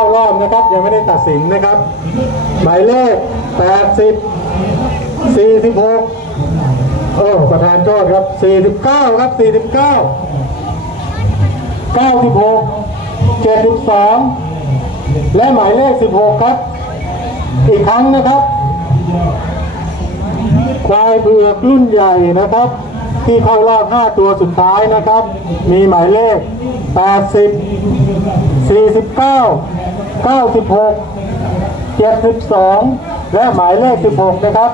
เข้ารอบนะครับ ยังไม่ได้ตัดสินนะครับ หมายเลข 80 46 เออประธานโทษครับ 49 ครับ 49 96 72 และหมายเลข 16 ครับ อีกครั้งนะครับควายเบือกรุ่นใหญ่นะครับ ที่เข้ารอบ 5 ตัวสุดท้ายนะครับ มีหมายเลข 80 49 96 72 และหมายเลข 16 นะครับ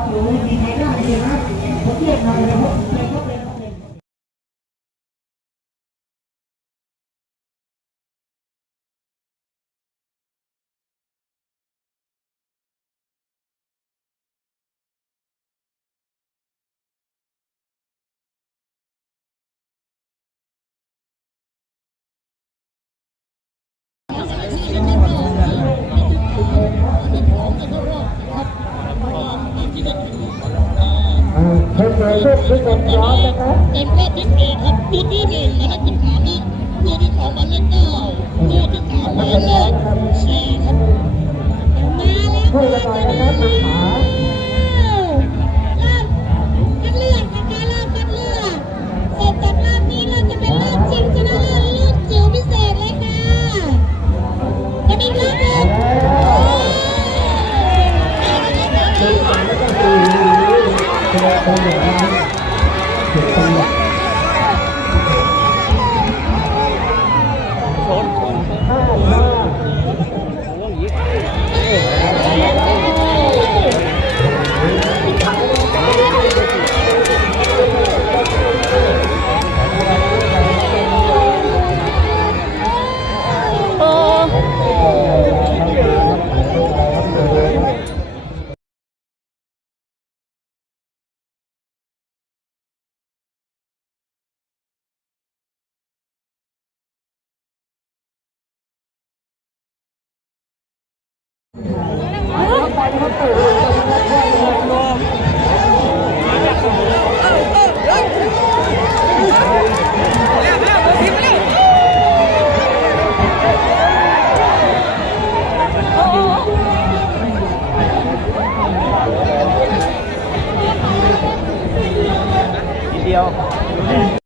ทุกคนพร้อมนะครับเป็นรอบที่สี่ครับตัวที่หนึ่งหมายเลขสิบสามนี่ตัวที่สองหมายเลขเก้าตัวที่สามหมายเลขสี่ครับช่วยกันหน่อยนะครับมาหาคัดเลือกนรอบ คัดเลือกเสร็จจากรอบนี้เราจะเป็นรอบชิงชนะเลิศรุ่นจิ๋วพิเศษเลยค่ะจะมีรอบหนึ่ง เดียว